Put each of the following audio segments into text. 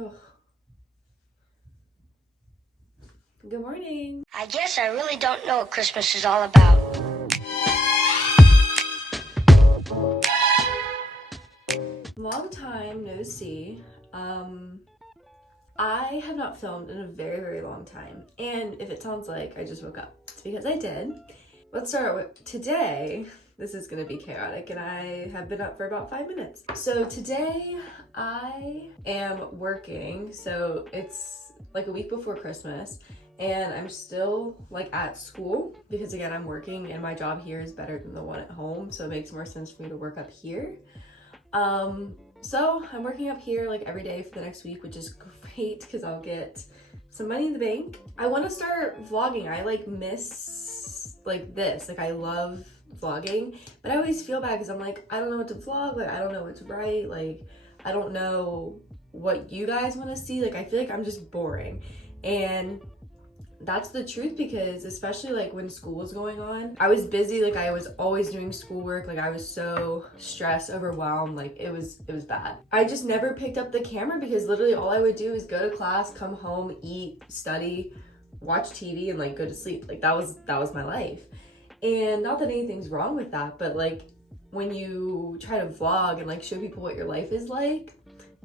Ugh. Good morning. I guess I really don't know what Christmas is all about. Long time no see. I have not filmed in a very, very long time. And if it sounds like I just woke up, it's because I did. Let's start with today. This is gonna be chaotic and I have been up for about 5 minutes. So today I am working. So it's like a week before Christmas and I'm still like at school because again, I'm working and my job here is better than the one at home. So it makes more sense for me to work up here. So I'm working up here like every day for the next week, which is great because I'll get some money in the bank. I want to start vlogging. I like miss like this. Like I love vlogging, but I always feel bad because I'm like, I don't know what to vlog. Like I don't know what to write. Like I don't know what you guys want to see. Like I feel like I'm just boring. And that's the truth because especially like when school was going on, I was busy. Like I was always doing schoolwork. Like I was so stressed, overwhelmed. Like it was bad. I just never picked up the camera because literally all I would do is go to class, come home, eat, study, watch TV and like go to sleep. Like that was my life. And not that anything's wrong with that, but like when you try to vlog and like show people what your life is like,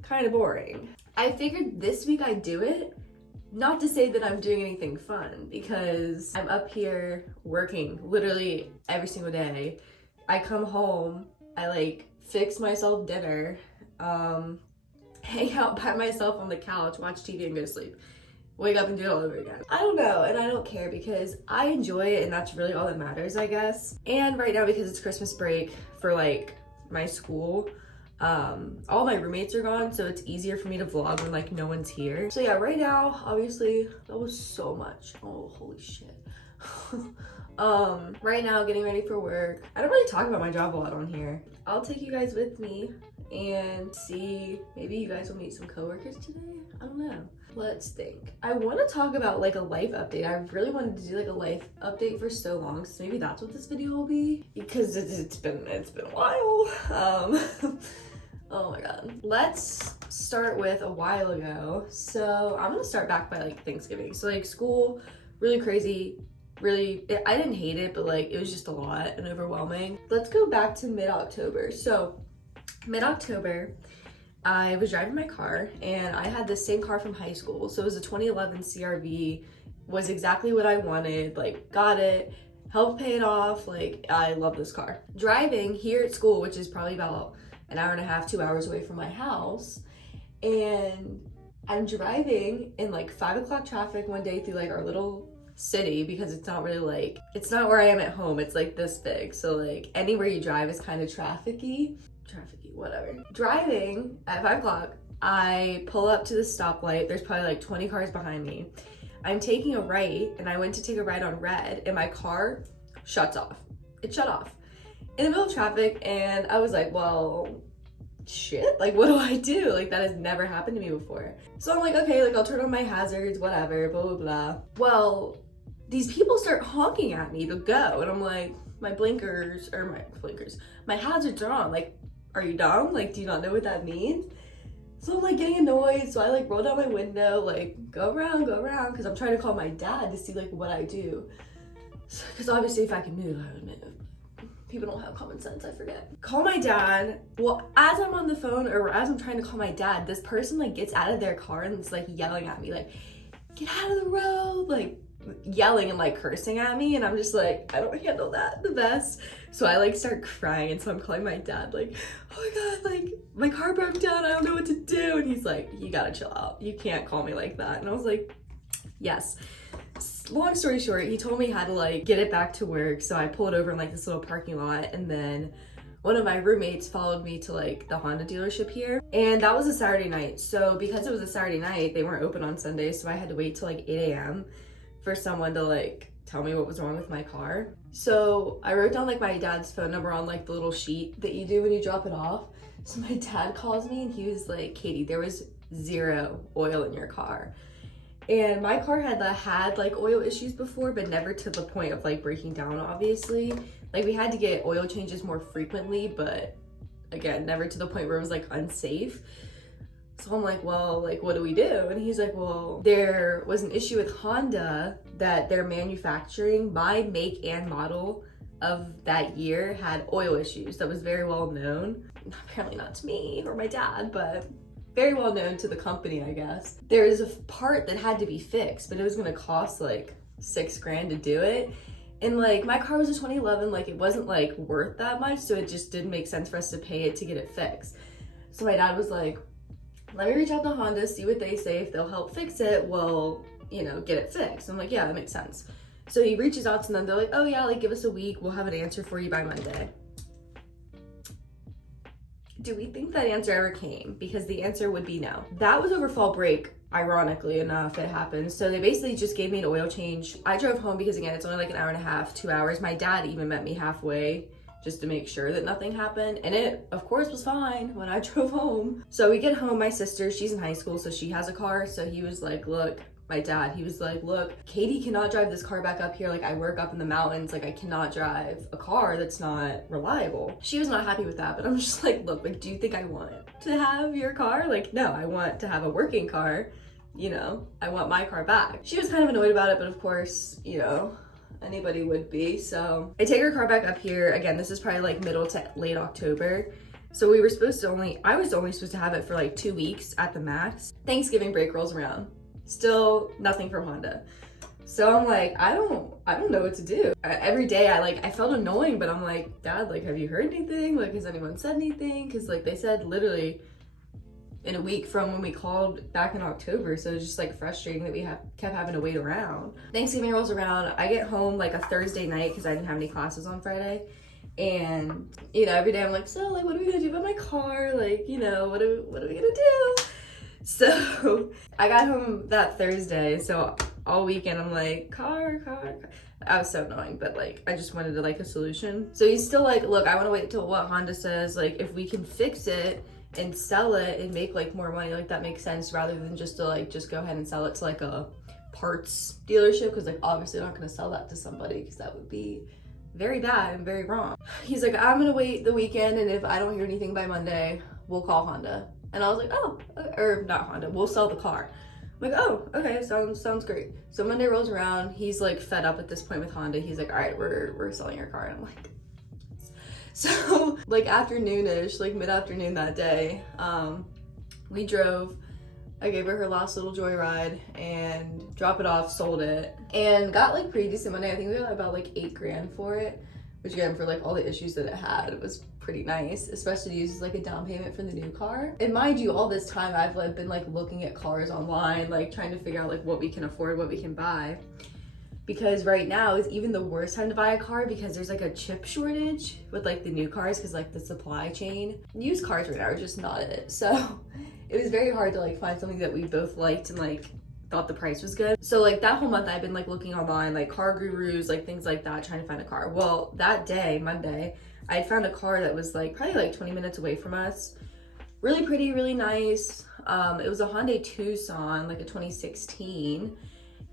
kind of boring. I figured this week I'd do it. Not to say that I'm doing anything fun because I'm up here working literally every single day. I come home, I like fix myself dinner, hang out by myself on the couch, watch TV and go to sleep. Wake up and do it all over again. I don't know, and I don't care because I enjoy it and that's really all that matters, I guess. And right now because it's Christmas break for like my school, all my roommates are gone, so it's easier for me to vlog when like no one's here. So yeah, right now, obviously, that was so much. Oh, holy shit. Right now, getting ready for work. I don't really talk about my job a lot on here. I'll take you guys with me and see, maybe you guys will meet some coworkers today? I don't know. Let's think. I want to talk about like a life update. I really wanted to do like a life update for so long, so maybe that's what this video will be because it's been a while. Oh my god. Let's start with a while ago. So I'm gonna start back by like Thanksgiving. So like school, really crazy. I didn't hate it, but like it was just a lot and overwhelming. Let's go back to mid-October. So mid-October, I was driving my car and I had the same car from high school. So it was a 2011 CRV, was exactly what I wanted, like got it, helped pay it off. Like I love this car. Driving here at school, which is probably about an hour and a half, 2 hours away from my house. And I'm driving in like 5 o'clock traffic one day through like our little city because it's not really like, it's not where I am at home. It's like this big. So like anywhere you drive is kind of trafficy, whatever. Driving at 5 o'clock, I pull up to the stoplight. There's probably like 20 cars behind me. I'm taking a right and I went to take a right on red and my car shuts off. It shut off in the middle of traffic and I was like, well, shit, like what do I do? Like that has never happened to me before. So I'm like, okay, like I'll turn on my hazards, whatever, blah, blah, blah. Well, these people start honking at me to go and I'm like, my hazards are on. Like, are you dumb? Like, do you not know what that means? So I'm like getting annoyed. So I like roll down my window, like go around, because I'm trying to call my dad to see like what I do. Because obviously if I can move, I would move. People don't have common sense, I forget. Call my dad. Well, as I'm on the phone or as I'm trying to call my dad, this person like gets out of their car and is like yelling at me like, get out of the road, like yelling and like cursing at me. And I'm just like, I don't handle that the best. So I like start crying and so I'm calling my dad like, oh my god, like my car broke down, I don't know what to do. And he's like, you gotta chill out, you can't call me like that. And I was like, yes. Long story short, he told me how to like get it back to work. So I pulled over in like this little parking lot and then one of my roommates followed me to like the Honda dealership here. And that was a Saturday night. So because it was a Saturday night, they weren't open on Sunday. So I had to wait till like 8 a.m. for someone to like tell me what was wrong with my car. So I wrote down like my dad's phone number on like the little sheet that you do when you drop it off. So my dad calls me and he was like, Katie, there was 0 oil in your car. And my car had like oil issues before, but never to the point of like breaking down, obviously. Like we had to get oil changes more frequently, but again, never to the point where it was like unsafe. So I'm like, well, like, what do we do? And he's like, well, there was an issue with Honda that their manufacturing, my make and model of that year had oil issues that was very well known. Apparently not to me or my dad, but very well known to the company, I guess. There's a part that had to be fixed, but it was gonna cost like $6,000 to do it. And like my car was a 2011, like it wasn't like worth that much, so it just didn't make sense for us to pay it to get it fixed. So my dad was like, let me reach out to Honda, see what they say. If they'll help fix it, we'll, you know, get it fixed. I'm like, yeah, that makes sense. So he reaches out to them. They're like, oh yeah, like give us a week. We'll have an answer for you by Monday. Do we think that answer ever came? Because the answer would be no. That was over fall break. Ironically enough, it happened. So they basically just gave me an oil change. I drove home because again, it's only like an hour and a half, 2 hours. My dad even met me halfway just to make sure that nothing happened. And it, of course, was fine when I drove home. So we get home, my sister, she's in high school, so she has a car. So he was like, look, my dad, he was like, look, Katie cannot drive this car back up here. Like I work up in the mountains, like I cannot drive a car that's not reliable. She was not happy with that, but I'm just like, look, like, do you think I want to have your car? Like, no, I want to have a working car. You know, I want my car back. She was kind of annoyed about it, but of course, you know, anybody would be. So I take her car back up here. Again, this is probably like middle to late October. So we were supposed to I was only supposed to have it for like 2 weeks at the max. Thanksgiving break rolls around. Still nothing from Honda. So I'm like, I don't know what to do. Every day I felt annoying, but I'm like, Dad, like, have you heard anything? Like, has anyone said anything? Cause like they said literally in a week from when we called back in October. So it's just like frustrating that we kept having to wait around. Thanksgiving rolls around. I get home like a Thursday night because I didn't have any classes on Friday. And, you know, every day I'm like, so like, what are we gonna do about my car? Like, you know, what are we gonna do? So I got home that Thursday. So all weekend I'm like, car. I was so annoying, but like, I just wanted to like a solution. So he's still like, look, I wanna wait until what Honda says. Like if we can fix it and sell it and make like more money, like that makes sense rather than just to like just go ahead and sell it to like a parts dealership, because like obviously I'm not going to sell that to somebody because that would be very bad and very wrong. He's like, I'm gonna wait the weekend, and if I don't hear anything by Monday, we'll call Honda. And I was like, oh, or not Honda, we'll sell the car. I'm like, oh, okay, sounds great. So Monday rolls around, he's like fed up at this point with Honda. He's like, all right, we're selling your car. And I'm like, so like afternoonish, like mid-afternoon that day, we drove. I gave her last little joyride and drop it off, sold it, and got like pretty decent money. I think we got about like $8,000 for it, which again, for like all the issues that it had, it was pretty nice, especially to use as like a down payment for the new car. And mind you, all this time I've like been like looking at cars online, like trying to figure out like what we can afford, what we can buy. Because right now is even the worst time to buy a car because there's like a chip shortage with like the new cars, because like the supply chain. Used cars right now are just not it. So it was very hard to like find something that we both liked and like thought the price was good. So like that whole month I've been like looking online, like car gurus, like things like that, trying to find a car. Well, that day, Monday, I found a car that was like probably like 20 minutes away from us. Really pretty, really nice. It was a Hyundai Tucson, like a 2016.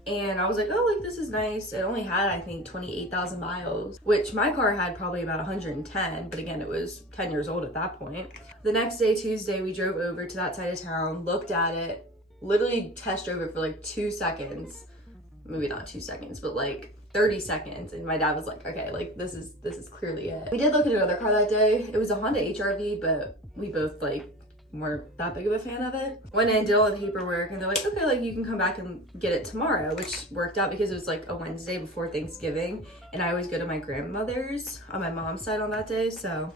And I was like, oh, like this is nice. It only had, I think, 28,000 miles, which my car had probably about 110. But again, it was 10 years old at that point. The next day, Tuesday, we drove over to that side of town, looked at it, literally test drove it for like 2 seconds. Maybe not 2 seconds, but like 30 seconds. And my dad was like, okay, like this is clearly it. We did look at another car that day. It was a Honda HR-V, but we both like weren't that big of a fan of it. Went in, did all the paperwork, and they're like, okay, like you can come back and get it tomorrow, which worked out because it was like a Wednesday before Thanksgiving, and I always go to my grandmother's on my mom's side on that day. So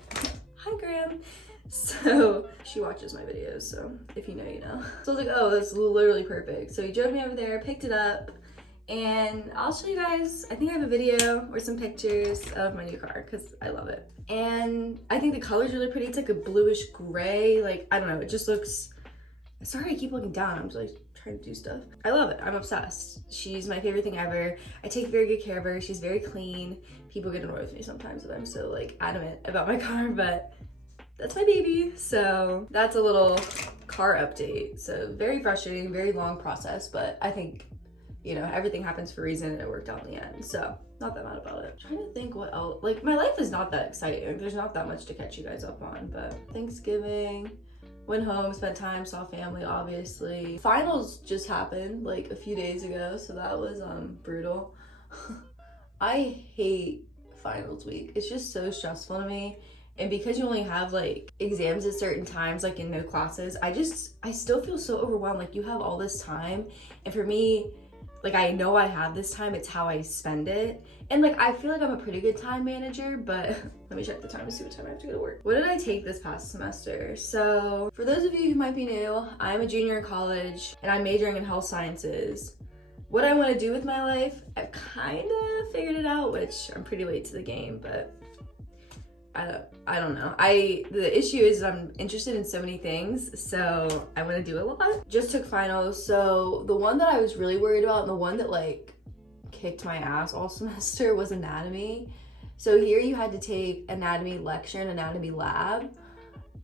hi, Gram. So she watches my videos, so if you know, you know. So I was like, oh, that's literally perfect. So he drove me over there, picked it up, and I'll show you guys, I think I have a video or some pictures of my new car because I love it. And I think the color's really pretty. It's like a bluish gray, like, I don't know, it just looks, sorry I keep looking down, I'm just like trying to do stuff. I love it, I'm obsessed. She's my favorite thing ever. I take very good care of her. She's very clean. People get annoyed with me sometimes that I'm so like adamant about my car, but that's my baby. So that's a little car update. So very frustrating, very long process, but I think, you know, everything happens for a reason and it worked out in the end. So not that mad about it. I'm trying to think what else, like my life is not that exciting. There's not that much to catch you guys up on, but Thanksgiving, Went home, spent time, saw family, obviously. Finals just happened like a few days ago, so that was brutal. I hate finals week. It's just so stressful to me. And because you only have like exams at certain times, like in no classes, I still feel so overwhelmed. Like you have all this time. And for me, like I know I have this time, it's how I spend it. And like I feel like I'm a pretty good time manager, but let me check the time to see what time I have to go to work. What did I take this past semester? So for those of you who might be new, I'm a junior in college and I'm majoring in health sciences. What I want to do with my life, I've kind of figured it out, which I'm pretty late to the game, but I don't know. The issue is I'm interested in so many things, so I want to do a lot. Just took finals, so the one that I was really worried about and the one that like kicked my ass all semester was anatomy. So here you had to take anatomy lecture and anatomy lab.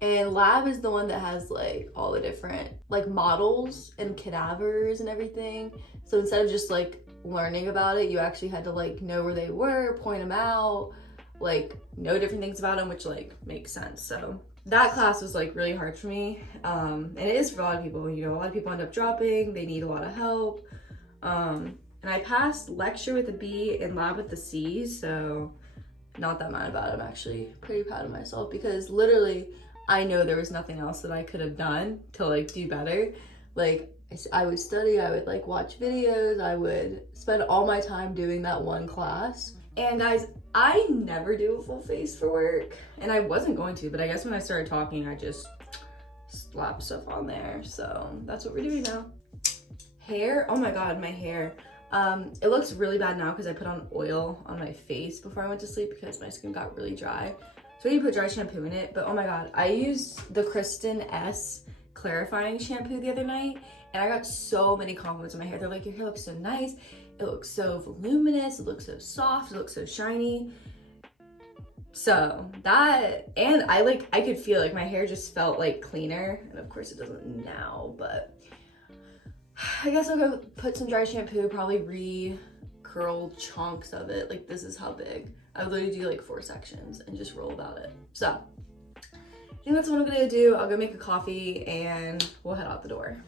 And lab is the one that has like all the different like models and cadavers and everything. So instead of just like learning about it, you actually had to like know where they were, point them out, like know different things about them, which like makes sense. So that class was like really hard for me. And it is for a lot of people, you know, a lot of people end up dropping, they need a lot of help. And I passed lecture with a B and lab with a C, so not that mad about it. I'm actually pretty proud of myself because literally I know there was nothing else that I could have done to like do better. Like I would study, I would like watch videos, I would spend all my time doing that one class. And guys, I never do a full face for work, and I wasn't going to, but I guess when I started talking, I just slapped stuff on there. So that's what we're doing now. Hair, oh my God, my hair. It looks really bad now because I put on oil on my face before I went to sleep because my skin got really dry. So I need to put dry shampoo in it, but oh my God, I used the Kristen S clarifying shampoo the other night, and I got so many compliments on my hair. They're like, your hair looks so nice. It looks so voluminous. It looks so soft. It looks so shiny. So that, and I could feel like my hair just felt like cleaner. And of course it doesn't now, but I guess I'll go put some dry shampoo, probably re-curl chunks of it. Like this is how big. I would literally do like 4 sections and just roll about it. So I think that's what I'm gonna do. I'll go make a coffee and we'll head out the door.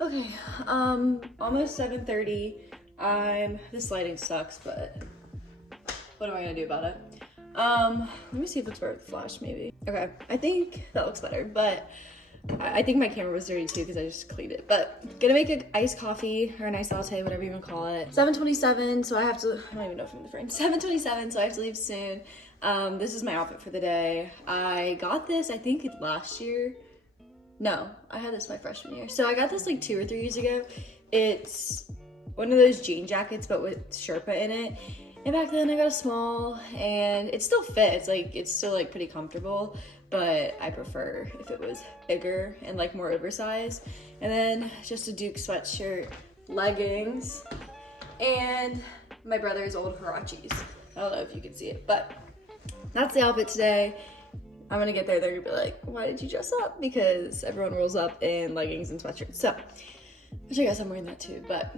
Okay, almost 7:30. This lighting sucks, but what am I gonna do about it? Let me see if it's better with the flash, maybe. Okay, I think that looks better, but I think my camera was dirty too because I just cleaned it. But gonna make an iced coffee or an iced latte, whatever you wanna call it. 7:27, so I have to, I don't even know if I'm in the frame. 7:27, so I have to leave soon. This is my outfit for the day. I got this, I think last year. No, I had this my freshman year. So I got this like 2 or 3 years ago. It's one of those jean jackets, but with Sherpa in it. And back then I got a small, and it still fits. Like it's still like pretty comfortable, but I prefer if it was bigger and like more oversized. And then just a Duke sweatshirt, leggings, and my brother's old Huaraches. I don't know if you can see it, but that's the outfit today. I'm gonna get there, they're gonna be like, why did you dress up? Because everyone rolls up in leggings and sweatshirts. So, which I guess I'm wearing that too, but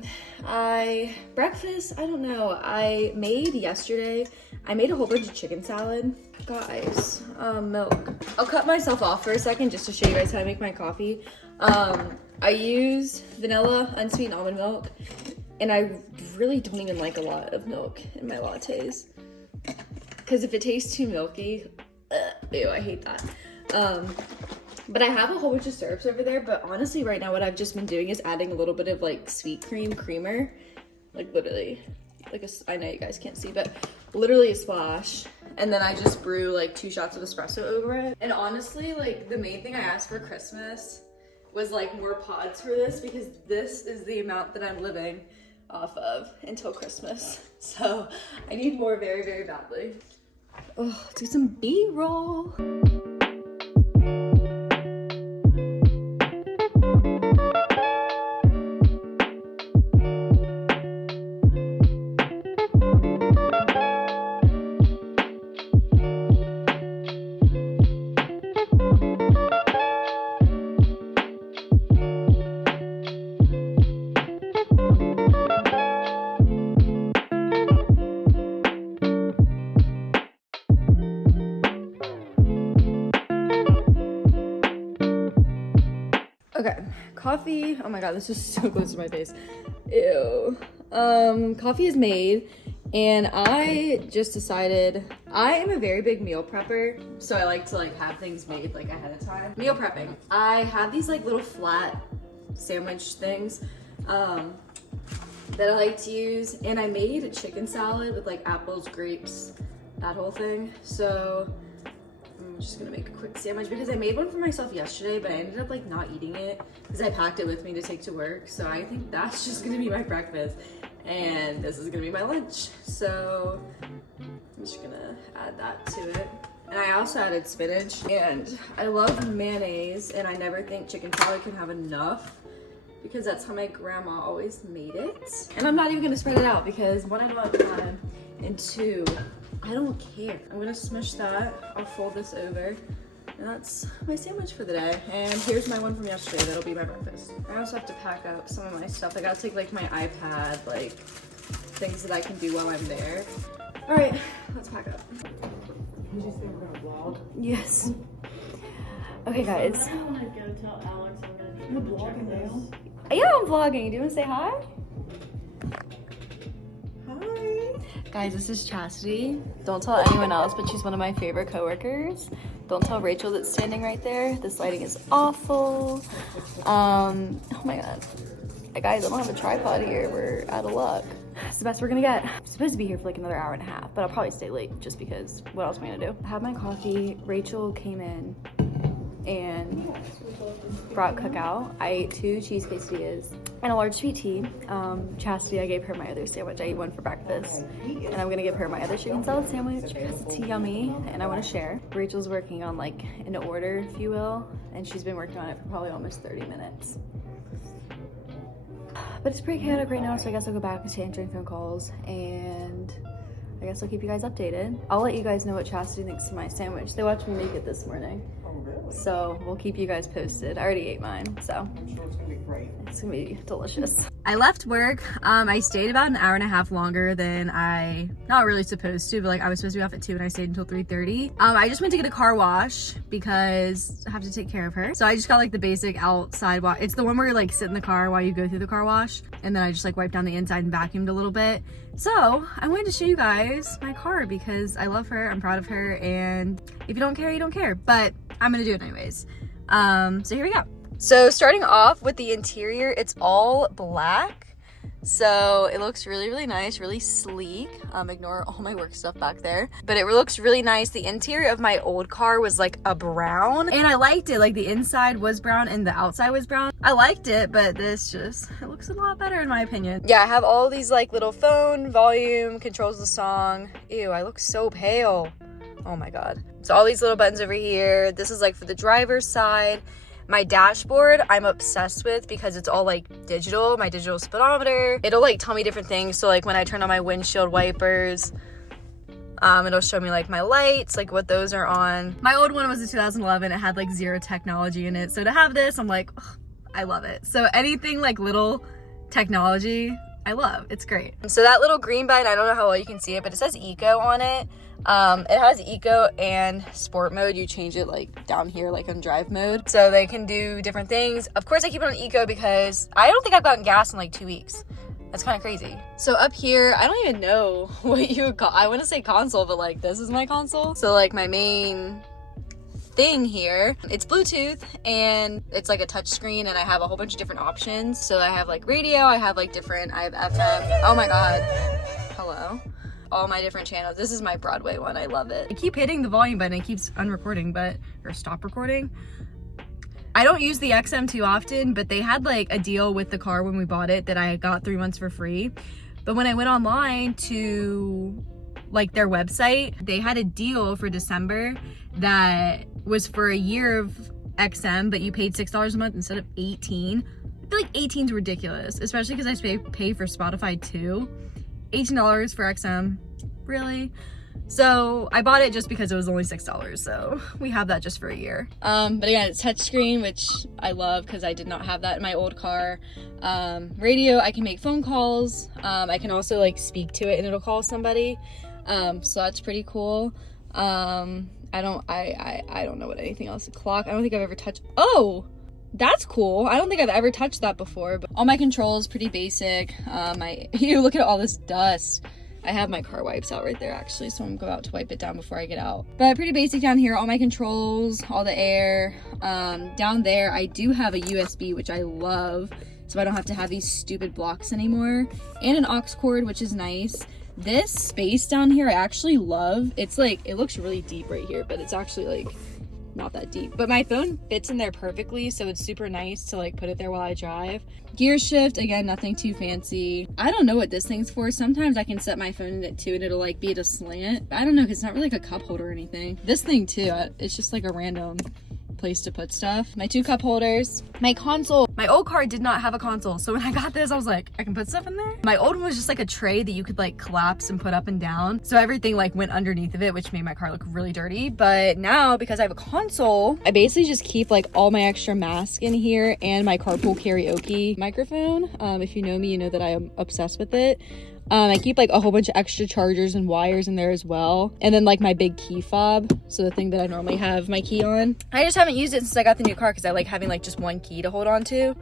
breakfast, I don't know. I made a whole bunch of chicken salad. Guys, milk. I'll cut myself off for a second just to show you guys how I make my coffee. I use vanilla unsweetened almond milk, and I really don't even like a lot of milk in my lattes. Because if it tastes too milky, ew, I hate that. But I have a whole bunch of syrups over there, but honestly right now what I've just been doing is adding a little bit of like sweet cream creamer. Like literally, like I know you guys can't see, but literally a splash. And then I just brew like 2 shots of espresso over it. And honestly, like the main thing I asked for Christmas was like more pods for this, because this is the amount that I'm living off of until Christmas. So I need more very, very badly. Oh, let's do some B-roll. coffee. Oh my god, this is so close to my face. Ew. Coffee is made, and I just decided I am a very big meal prepper, so I like to like have things made like ahead of time. Meal prepping. I have these like little flat sandwich things that I like to use, and I made a chicken salad with like apples, grapes, that whole thing. So I'm just gonna make a quick sandwich because I made one for myself yesterday, but I ended up like not eating it because I packed it with me to take to work. So I think that's just gonna be my breakfast, and this is gonna be my lunch. So I'm just gonna add that to it. And I also added spinach, and I love mayonnaise, and I never think chicken salad can have enough because that's how my grandma always made it. And I'm not even gonna spread it out because one, I don't have time, and two, I don't care. I'm gonna smush that. I'll fold this over, and that's my sandwich for the day. And here's my one from yesterday. That'll be my breakfast. I also have to pack up some of my stuff. I gotta take like my iPad, like things that I can do while I'm there. All right, let's pack up. Did you say we're gonna vlog? Yes. Okay, guys. I want to go tell Alex I'm gonna do You're the vlogging breakfast. Yeah, I'm vlogging. Do you want to say hi? Hi. Guys, this is Chastity. Don't tell anyone else, but she's one of my favorite coworkers. Don't tell Rachel that's standing right there. This lighting is awful. Oh my god. Guys, I don't have a tripod here. We're out of luck. It's the best we're gonna get. I'm supposed to be here for like another hour and a half, but I'll probably stay late just because what else am I gonna do? I had my coffee. Rachel came in and brought cookout. I ate 2 cheese quesadillas and a large sweet tea. Chastity, I gave her my other sandwich. I ate one for breakfast, and I'm gonna give her my other chicken salad sandwich because it's yummy and I want to share. Rachel's working on like an order, if you will, and she's been working on it for probably almost 30 minutes. But it's pretty chaotic right now, so I guess I'll go back to answering phone calls, and I guess I'll keep you guys updated. I'll let you guys know what Chastity thinks of my sandwich. They watched me make it this morning. Oh, really? So we'll keep you guys posted. I already ate mine, so I'm sure it's gonna be great. it's gonna be delicious. I left work. I stayed about an hour and a half longer than I, not really supposed to, but like I was supposed to be off at 2 and I stayed until 3:30. I just went to get a car wash because I have to take care of her. So I just got like the basic outside wash. It's the one where you like sit in the car while you go through the car wash. And then I just like wiped down the inside and vacuumed a little bit. So I wanted to show you guys my car because I love her, I'm proud of her, and if you don't care, you don't care, but I'm gonna do it anyways. So here we go. So starting off with the interior, it's all black. So it looks really, really nice, really sleek. Ignore all my work stuff back there. But it looks really nice. The interior of my old car was like a brown, and I liked it. Like the inside was brown and the outside was brown. I liked it, but this just, it looks a lot better in my opinion. Yeah, I have all these like little phone, volume, controls the song. Ew, I look so pale. Oh my god. So all these little buttons over here. This is like for the driver's side. My dashboard, I'm obsessed with because it's all like digital, my digital speedometer. It'll like tell me different things. So like when I turn on my windshield wipers, it'll show me like my lights, like what those are on. My old one was a 2011. It had like 0 technology in it. So to have this, I'm like, ugh, I love it. So anything like little technology, I love. It's great. So that little green button, I don't know how well you can see it, but it says eco on it. It has eco and sport mode. You change it like down here, like on drive mode, so they can do different things. Of course I keep it on eco because I don't think I've gotten gas in like 2 weeks. That's kind of crazy. So up here, I don't even know what you would call, I want to say console, but like this is my console. So like my main thing here, it's Bluetooth and it's like a touch screen, and I have a whole bunch of different options. So I have like radio, I have like different, I have FM. Oh my god, hello. All my different channels. This is my Broadway one. I love it. I keep hitting the volume button. It keeps unrecording, or stop recording. I don't use the XM too often, but they had like a deal with the car when we bought it that I got 3 months for free. But when I went online to like their website, they had a deal for December that was for a year of XM, but you paid $6 a month instead of $18. I feel like 18 is ridiculous, especially because I pay for Spotify too. $18 for XM, really? So I bought it just because it was only $6, so we have that just for a year. But again, it's touchscreen, which I love because I did not have that in my old car. Radio, I can make phone calls. I can also like speak to it and it'll call somebody. So that's pretty cool. I don't know what anything else. Clock, I don't think I've ever touched. Oh, That's cool. I don't think I've ever touched that before, but all my controls pretty basic. You look at all this dust. I have my car wipes out right there actually, so I'm gonna go out to wipe it down before I get out. But pretty basic down here, all my controls, all the air. Down there, I do have a USB, which I love, so I don't have to have these stupid blocks anymore. And an aux cord, which is nice. This space down here, I actually love. It's like, it looks really deep right here, but it's actually like not that deep. But my phone fits in there perfectly, so it's super nice to like put it there while I drive. Gear shift, again, nothing too fancy. I don't know what this thing's for. Sometimes I can set my phone in it too and it'll like be at a slant. I don't know, because it's not really like a cup holder or anything. This thing too, it's just like a random place to put stuff. My 2 cup holders, my console. My old car did not have a console, so when I got this I was like, I can put stuff in there. My old one was just like a tray that you could like collapse and put up and down, so everything like went underneath of it, which made my car look really dirty. But now, because I have a console, I basically just keep like all my extra mask in here and my carpool karaoke microphone. If you know me, you know that I am obsessed with it. I keep like a whole bunch of extra chargers and wires in there as well. And then like my big key fob. So the thing that I normally have my key on. I just haven't used it since I got the new car because I like having like just one key to hold on to.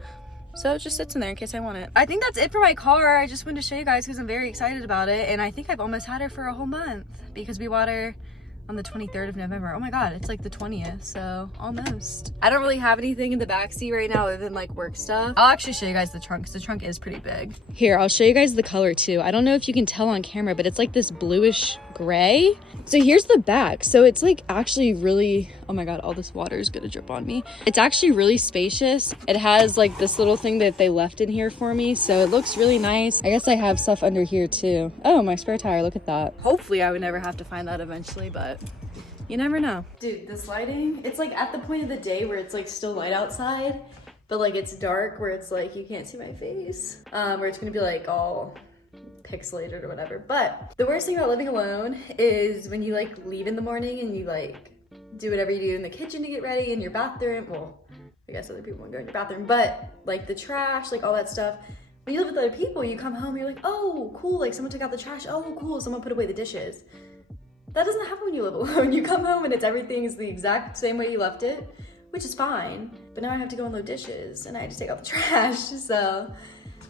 So it just sits in there in case I want it. I think that's it for my car. I just wanted to show you guys because I'm very excited about it. And I think I've almost had her for a whole month because we bought her on the 23rd of November. Oh my God, it's like the 20th, so almost. I don't really have anything in the backseat right now other than like work stuff. I'll actually show you guys the trunk because the trunk is pretty big. Here, I'll show you guys the color too. I don't know if you can tell on camera, but it's like this bluish gray. So here's the back. So it's like actually really, oh my God, all this water is gonna drip on me. It's actually really spacious. It has like this little thing that they left in here for me. So it looks really nice. I guess I have stuff under here too. Oh, my spare tire, look at that. Hopefully I would never have to find that eventually, but you never know. Dude, this lighting, it's like at the point of the day where it's like still light outside, but like it's dark where it's like you can't see my face, where it's gonna be like all pixelated or whatever. But the worst thing about living alone is when you like leave in the morning and you like do whatever you do in the kitchen to get ready, in your bathroom. Well, I guess other people won't go in your bathroom, but like the trash, like all that stuff. When you live with other people, you come home, you're like, oh, cool, like someone took out the trash. Oh, cool, someone put away the dishes. That doesn't happen when you live alone. You come home and everything is the exact same way you left it, which is fine. But now I have to go unload dishes and I have to take out the trash. So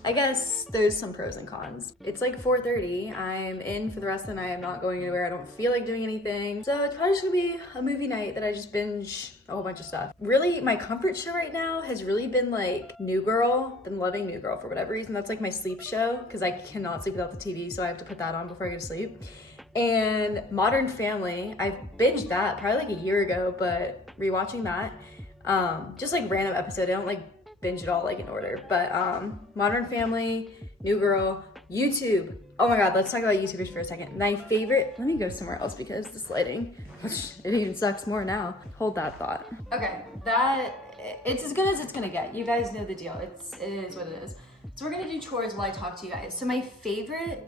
I guess there's some pros and cons. It's like 4:30. I'm in for the rest of the night. I'm not going anywhere. I don't feel like doing anything. So it's probably just gonna be a movie night that I just binge a whole bunch of stuff. Really, my comfort show right now has really been like New Girl. Been loving New Girl for whatever reason. That's like my sleep show because I cannot sleep without the TV, so I have to put that on before I go to sleep. And Modern Family, I binged that probably like a year ago, but rewatching that, just like random episode. I don't like binge it all like in order, but Modern Family, New Girl, YouTube. Oh my God, let's talk about YouTubers for a second. My favorite, let me go somewhere else because this lighting, which it even sucks more now. Hold that thought. Okay, it's as good as it's gonna get. You guys know the deal. It is what it is. So we're gonna do chores while I talk to you guys. So my favorite,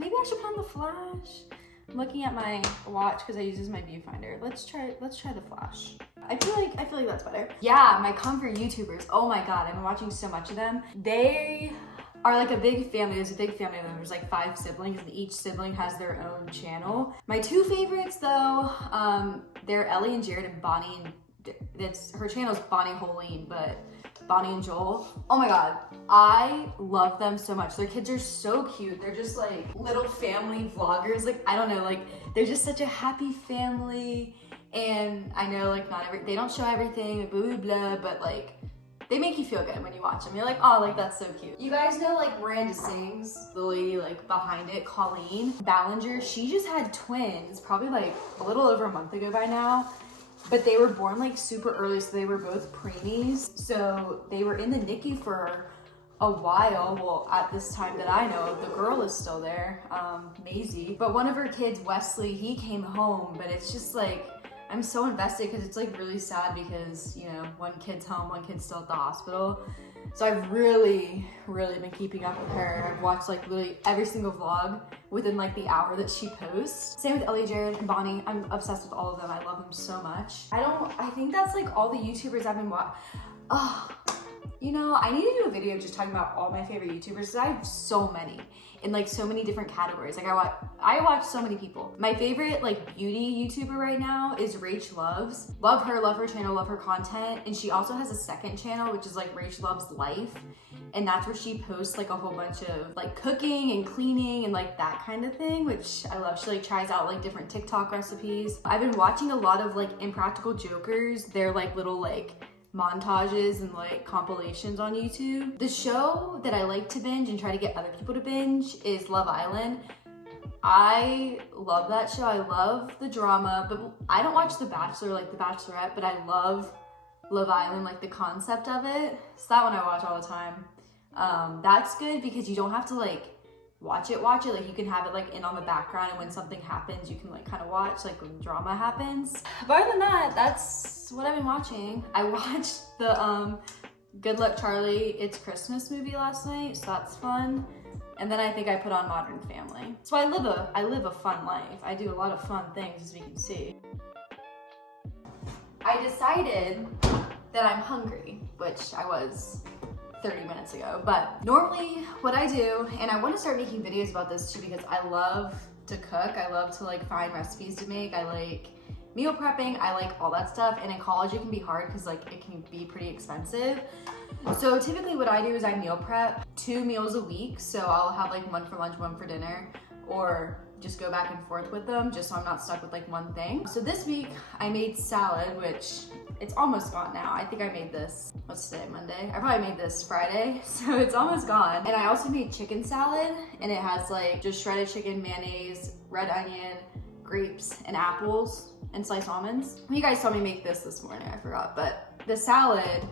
maybe I should put on the flash. I'm looking at my watch because I use this as my viewfinder. Let's try the flash. I feel like that's better. Yeah, my comfort YouTubers. Oh my God, I've been watching so much of them. They are like a big family. There's a big family of them. There's like 5 siblings and each sibling has their own channel. My 2 favorites though, they're Ellie and Jared and Bonnie and her channel is Bonnie Holeen, but Bonnie and Joel. Oh my God, I love them so much. Their kids are so cute. They're just like little family vloggers. Like, I don't know, like they're just such a happy family. And I know like they don't show everything, blah, blah, blah, but like they make you feel good when you watch them. You're like, oh, like that's so cute. You guys know like Miranda Sings, the lady like behind it, Colleen Ballinger. She just had twins, probably like a little over a month ago by now. But they were born like super early, so they were both preemies. So they were in the NICU for a while. Well, at this time that I know, the girl is still there, Maisie. But one of her kids, Wesley, he came home. But it's just like, I'm so invested because it's like really sad because, you know, one kid's home, one kid's still at the hospital. So I've really, really been keeping up with her. I've watched like literally every single vlog within like the hour that she posts. Same with Ellie, Jared, and Bonnie. I'm obsessed with all of them. I love them so much. I think that's like all the YouTubers I've been watching. Oh, you know, I need to do a video just talking about all my favorite YouTubers because I have so many in like so many different categories. Like I watch so many people. My favorite like beauty YouTuber right now is Rach Loves. Love her channel, love her content. And she also has a second channel, which is like Rach Loves Life. And that's where she posts like a whole bunch of like cooking and cleaning and like that kind of thing, which I love. She like tries out like different TikTok recipes. I've been watching a lot of like Impractical Jokers. They're like little like montages and like compilations on YouTube. The show that I like to binge and try to get other people to binge is Love Island. I love that show. I love the drama, but I don't watch The Bachelor like The Bachelorette, but I love Love Island, like the concept of it. So that one I watch all the time. That's good because you don't have to like watch it. Like you can have it like in on the background, and when something happens, you can like kind of watch like when drama happens. But other than that, that's what I've been watching. I watched the Good Luck Charlie It's Christmas movie last night, so that's fun. And then I think I put on Modern Family. So I live a fun life. I do a lot of fun things, as we can see. I decided that I'm hungry, which I was 30 minutes ago. But normally what I do, and I want to start making videos about this too because I love to cook. I love to like find recipes to make. I like meal prepping. I like all that stuff. And in college it can be hard because like it can be pretty expensive. So typically what I do is I meal prep 2 meals a week. So I'll have like one for lunch, one for dinner, or just go back and forth with them just so I'm not stuck with like one thing. So this week I made salad, which it's almost gone now. I think I made this, what's today, Monday? I probably made this Friday, so it's almost gone. And I also made chicken salad, and it has like just shredded chicken, mayonnaise, red onion, grapes, and apples, and sliced almonds. You guys saw me make this morning, I forgot, but the salad,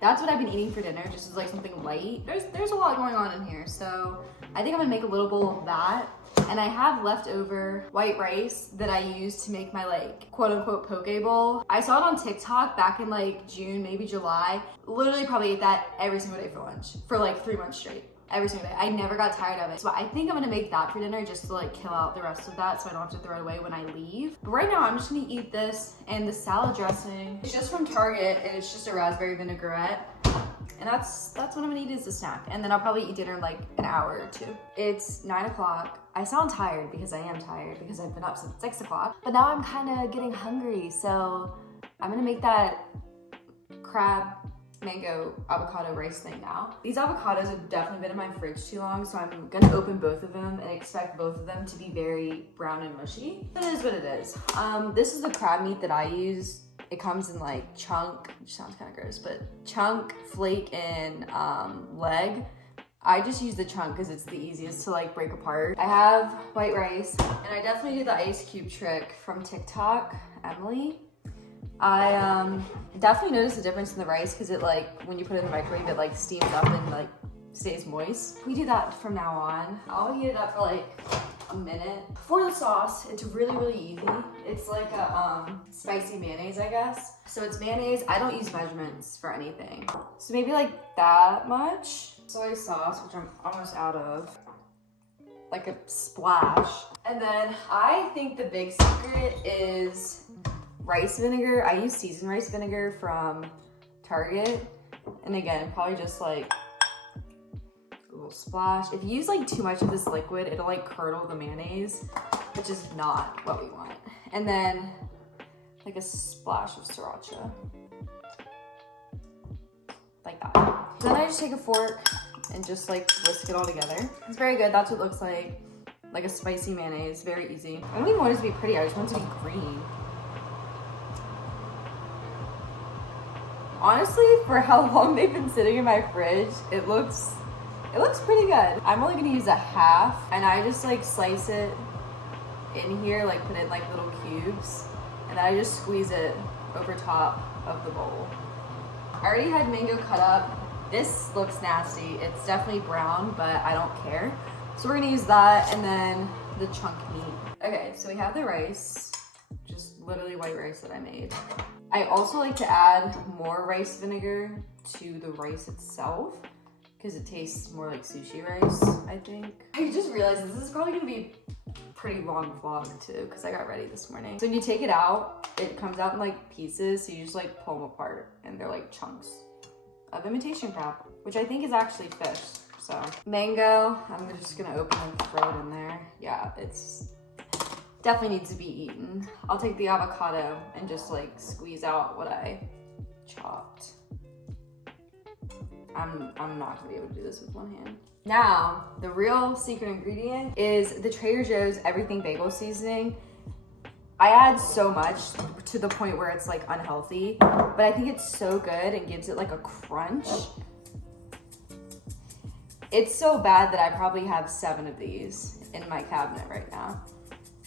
that's what I've been eating for dinner, just as like something light. There's a lot going on in here, so I think I'm gonna make a little bowl of that. And I have leftover white rice that I use to make my like quote unquote poke bowl. I saw it on TikTok back in like June, maybe July. Literally probably ate that every single day for lunch for like 3 months straight. Every single day. I never got tired of it. So I think I'm gonna make that for dinner just to like kill out the rest of that so I don't have to throw it away when I leave. But right now I'm just gonna eat this, and the salad dressing. It's just from Target, and it's just a raspberry vinaigrette. And that's what I'm gonna eat as a snack. And then I'll probably eat dinner in like an hour or 2. It's 9 o'clock. I sound tired because I am tired because I've been up since 6 o'clock. But now I'm kind of getting hungry. So I'm gonna make that crab mango avocado rice thing now. These avocados have definitely been in my fridge too long, so I'm gonna open both of them and expect both of them to be very brown and mushy. It is what it is. This is the crab meat that I use. It comes in like chunk, which sounds kind of gross, but chunk, flake, and leg. I just use the chunk because it's the easiest to like break apart. I have white rice, and I definitely do the ice cube trick from TikTok, Emily. I definitely noticed the difference in the rice because it like, when you put it in the microwave, it like steams up and like stays moist. We do that from now on. I'll heat it up for like a minute. For the sauce, it's really easy. It's like a spicy mayonnaise, I guess. So it's mayonnaise. I don't use measurements for anything. So maybe like that much. Soy sauce, which I'm almost out of. Like a splash. And then I think the big secret is rice vinegar. I use seasoned rice vinegar from Target. And again, probably just like a little splash. If you use like too much of this liquid, it'll like curdle the mayonnaise, which is not what we want. And then like a splash of sriracha. Like that. Then I just take a fork and just like whisk it all together. It's very good. That's what it looks like a spicy mayonnaise. Very easy. I don't even want it to be pretty. I just want it to be green. Honestly, for how long they've been sitting in my fridge, it looks pretty good. I'm only gonna use a half, and I just like slice it in here, like put it in like little cubes, and then I just squeeze it over top of the bowl. I already had mango cut up. This looks nasty. It's definitely brown, but I don't care. So we're gonna use that, and then the chunk meat. Okay, so we have the rice, just literally white rice that I made. I also like to add more rice vinegar to the rice itself because it tastes more like sushi rice, I think. I just realized this is probably gonna be a pretty long vlog too because I got ready this morning. So when you take it out, it comes out in like pieces, so you just like pull them apart and they're like chunks of imitation crab, which I think is actually fish. So mango, I'm just gonna open and throw it in there. Yeah, it's definitely needs to be eaten. I'll take the avocado and just like squeeze out what I chopped. I'm not gonna be able to do this with one hand. Now, the real secret ingredient is the Trader Joe's everything bagel seasoning. I add so much to the point where it's like unhealthy, but I think it's so good and gives it like a crunch. It's so bad that I probably have 7 of these in my cabinet right now.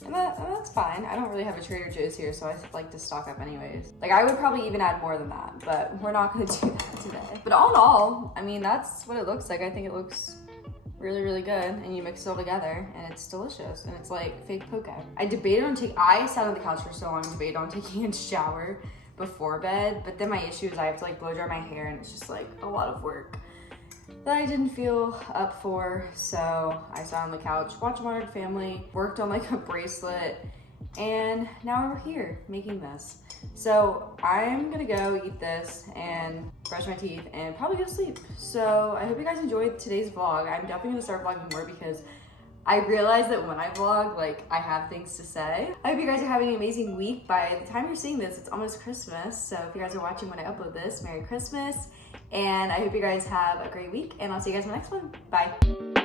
And that's fine. I don't really have a Trader Joe's here, so I like to stock up anyways. Like, I would probably even add more than that, but we're not gonna do that today. But all in all, I mean, that's what it looks like. I think it looks really, really good, and you mix it all together, and it's delicious, and it's like fake poke. I sat on the couch for so long and debated on taking a shower before bed, but then my issue is I have to like blow dry my hair, and it's just like a lot of work that I didn't feel up for. So I sat on the couch, watched Modern Family, worked on like a bracelet, and now we're here making this. So I'm gonna go eat this and brush my teeth and probably go to sleep. So I hope you guys enjoyed today's vlog. I'm definitely gonna start vlogging more because I realize that when I vlog, like, I have things to say. I hope you guys are having an amazing week. By the time you're seeing this, it's almost Christmas. So if you guys are watching when I upload this, Merry Christmas. And I hope you guys have a great week, and I'll see you guys in the next one. Bye.